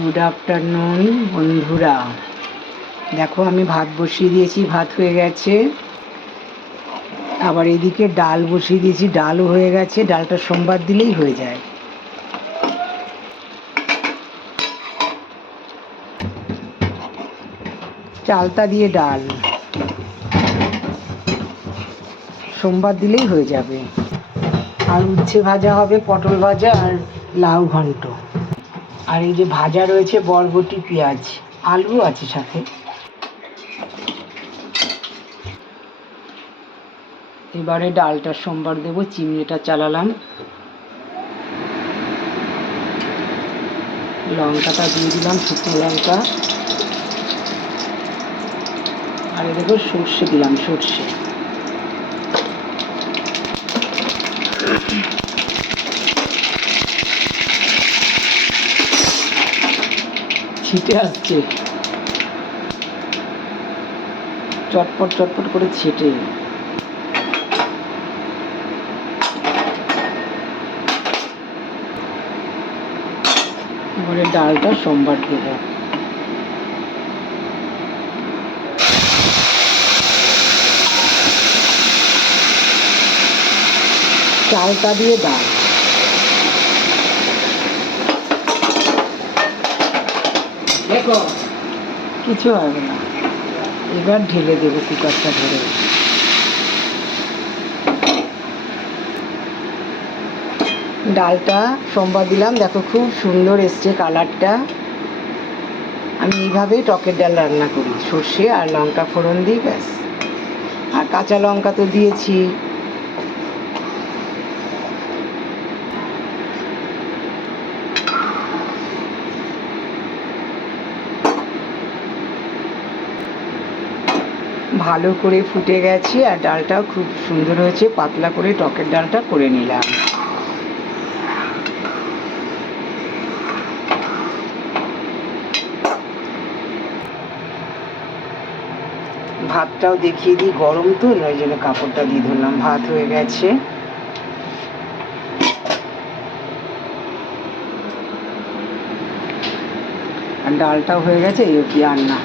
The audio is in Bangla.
গুড আফটারনুন বন্ধুরা। দেখো আমি ভাত বসিয়ে দিয়েছি, ভাত হয়ে গেছে। আবার এদিকে ডাল বসিয়ে দিয়েছি, ডালও হয়ে গেছে। ডালটা সোমবার দিলেই হয়ে যায়। চালতা দিয়ে ডাল সোমবার দিলেই হয়ে যাবে। আর উচ্ছে ভাজা হবে, পটল ভাজা আর লাউ ঘন্ট। আর এই যে ভাজা রয়েছে বরবটি, পেঁয়াজ, আলু আছে সাথে। এবারে ডালটা সোমবার দেবো। চিমনিটা চালালাম, লঙ্কাটা দিয়ে দিলাম, শুকনো লঙ্কা। আর দেখো সর্ষে দিলাম, সর্ষে। ছিটে আসছে, চটপট চটপট করে ছেটে। এবারে ডালটা সোমবার দেব। চালটা দিয়ে ডাল, দেখো কিছু হবে না। এবার ঢেলে দেবো কুকারটা ধরে। ডালটা সোমবার দিলাম, দেখো খুব সুন্দর এসছে কালারটা। আমি এইভাবেই টকের ডাল রান্না করি, সর্ষে আর লঙ্কা ফোড়ন দিই, ব্যাস। আর কাঁচা লঙ্কা তো দিয়েছি। ভালো করে ফুটে গেছে আর ডালটাও খুব সুন্দর হয়েছে। পাতলা করে টকের ডালটা করে নিলাম। ভাতটাও দেখিয়ে দিই, গরম তো, ওই জন্য কাপড়টা দিয়ে ধরলাম। ভাত হয়ে গেছে, আর ডালটাও হয়ে গেছে। এই কি আর না।